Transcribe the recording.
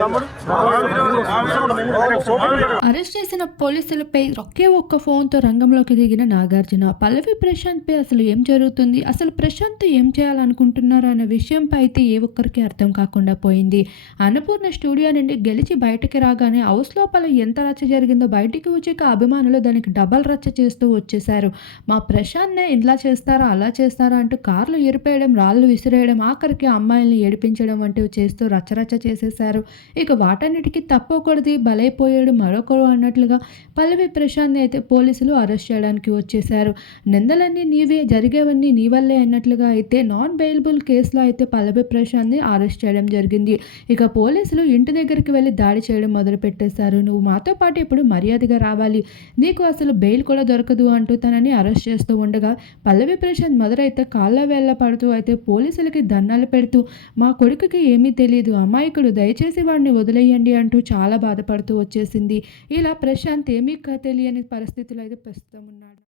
తమ్ముడు. అరెస్ట్ చేసిన పోలీసులపై ఒకే ఒక్క ఫోన్తో రంగంలోకి దిగిన నాగార్జున పల్లవి ప్రశాంత్పై అసలు ఏం జరుగుతుంది? అసలు ప్రశాంత్ ఏం చేయాలనుకుంటున్నారు అనే విషయంపై అయితే ఏ ఒక్కరికి అర్థం కాకుండా పోయింది. అన్నపూర్ణ స్టూడియో నుండి గెలిచి బయటకి రాగానే హౌస్ లోపల ఎంత రచ్చ జరిగిందో బయటికి వచ్చాక అభిమానులు దానికి డబల్ రచ్చ చేస్తూ వచ్చేశారు. మా ప్రశాంత్నే ఇలా చేస్తారా అలా చేస్తారా అంటూ కార్లు ఎరిపేయడం రాళ్ళు విసిరేయడం ఆఖరికి అమ్మాయిల్ని ఏడిపించడం వంటివి చేస్తూ రచ్చరచ్చ చేసేశారు. ఇక వాటన్నిటికీ తప్పకూడదు బలైపోయాడు మరొకరు అన్నట్లుగా పల్లవి ప్రశాంత్ని అయితే పోలీసులు అరెస్ట్ చేయడానికి వచ్చేశారు. నిందలన్నీ నీవే జరిగేవన్నీ నీ వల్లే అన్నట్లుగా అయితే నాన్ బెయిలబుల్ కేసులో అయితే పల్లవి ప్రశాంత్ని అరెస్ట్ చేయడం జరిగింది. ఇక పోలీసులు ఇంటి దగ్గరికి వెళ్ళి దాడి చేయడం మొదలుపెట్టేశారు. నువ్వు మాతో పాటు ఇప్పుడు మర్యాదగా రావాలి. నీకు అసలు బెయిల్ కూడా దొరకదు అంటూ తనని అరెస్ట్ చేస్తూ ఉండగా పల్లవి ప్రశాంత్ మొదలైతే కాళ్ళ వేళ్ళ పడుతూ అయితే పోలీసులకి దండాలు పెడుతూ మా కొడుకుకి ఏమీ తెలియదు అమాయకుడు దయచేసి వాడిని వదిలేయండి అంటూ చాలా చాలా బాధపడుతూ వచ్చేసింది. ఇలా ప్రశాంత్ ఏమీ తెలియని పరిస్థితిలో అయితే ప్రస్తుతం ఉన్నాడు.